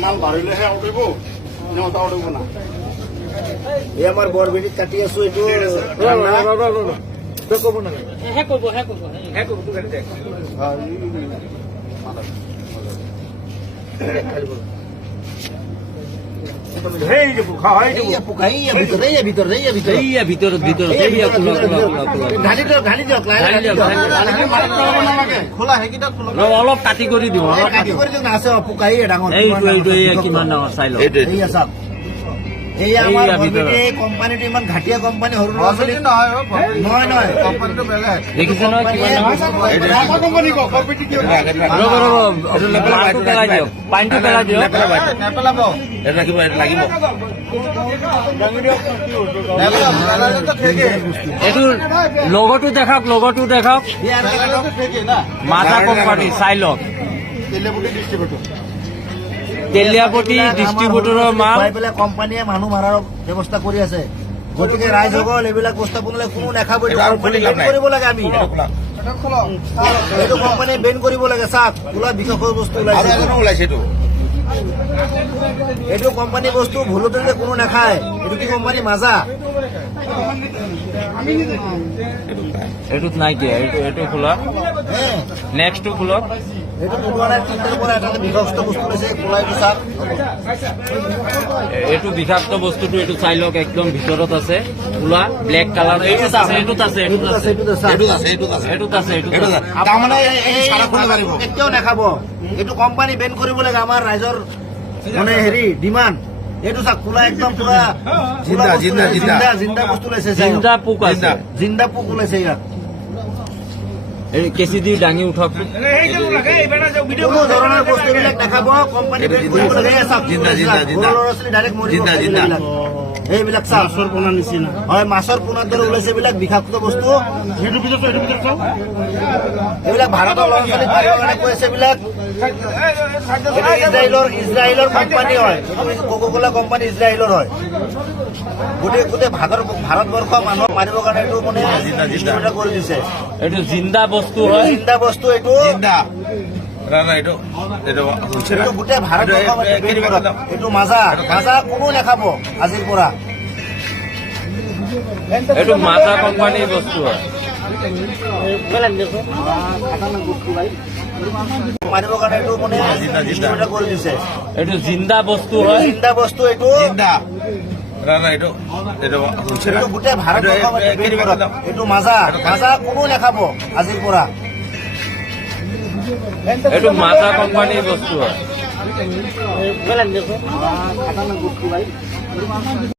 মাল বাড়িলেহে উঠিব নেওতা উঠিব না এই আমাৰ বৰবেটি কাটি আছো এইটো কব না অলপ কাটি কৰি দিওঁ কিমান ডাঙৰ চাই লওঁ কোম্পানীটো ইমান ঘাটিয়া কোম্পানী সৰু ল'ৰা ছোৱালী নহয় কোম্পানীটো বেলেগ দেখিছে নহয় কিমান পেলাই দিয়ক পানীটো পেলাই দিয়ক লাগিব লাগিব এইটো লগতো দেখাওক মাজা কোম্পানী চাই লওক তেলিয়াপতি ডিষ্ট্ৰিবিউটৰৰ মাল কোম্পানীয়ে মানুহ মাৰাৰ ব্যৱস্থা কৰি আছে গতিকে ৰাইজসকল এইবিলাক বস্তু বনালে কোনো নাখাব কৰিব লাগে আমি এইটো কোম্পানীয়ে বেন কৰিব লাগে চাওক খোলা বিষয়ৰ বস্তু ওলাইছে এইটো কোম্পানী বস্তু ভুলতে কোনো নাখায় এইটো কি কোম্পানী মাজা এইটোত নাই কিয় এইটো খোলা নেক্সটটো খোলক এইটো পুৰণাৰ তিনিটাৰ পৰা এটা বিষাক্ত বস্তু লৈছে কোলাইটো চাওক এইটো বিষাক্ত বস্তুটো এইটো চাই লওক একদম ভিতৰত আছে খোলা ব্লেক কালাৰ এইটোত আছে কেতিয়াও নাখাব এইটো কোম্পানী বেন কৰিব লাগে আমাৰ ৰাইজৰ মানে হেৰি ডিমাণ্ড এইটো চাওক খোলা একদম পুৰা জিন্দা বস্তু লৈছে জিন্দা পোক আছে জিন্দা পোক ওলাইছে ইয়াত কেঁচি দি দাঙি উঠক কোনো ধৰণৰ বস্তুবিলাক নাখাব কোম্পানী বেন কৰিব লাগে ডাইৰেক্ট মৰিব এইবিলাক মাছৰ পোনাৰ নিচিনা হয় মাছৰ পোনাৰ দৰে ওলাইছে এইবিলাক বিষাক্ত বস্তু এইবিলাক ভাৰতৰ ল'ৰা ছোৱালীক মাৰিবৰ কাৰণে কৈ আছে এইবিলাক ইজৰাইলৰ কোম্পানী হয় কোকা-কোলা কোম্পানী ইজৰাইলৰ হয় গোটেই ভাৰতবৰ্ষ মানুহক মাৰিবৰ কাৰণে এইটো মানে কৰি দিছে এইটো জিন্দা বস্তু হয় এইটো গোটেই ভাৰতবৰ্ষ এইটো মাজা কোনো নাখাব আজিৰ পৰা এইটো মাজা কোম্পানীৰ বস্তু হয় মাৰিবৰ কাৰণে এইটো মানে কৰি দিছে এইটো জিন্দা বস্তু হয় এইটো গোটেই ভাৰতবৰ্ষ এইটো মাজা কোনো নাখাব আজিৰ পৰা এইটো মাজা কোম্পানীৰ বস্তু হয়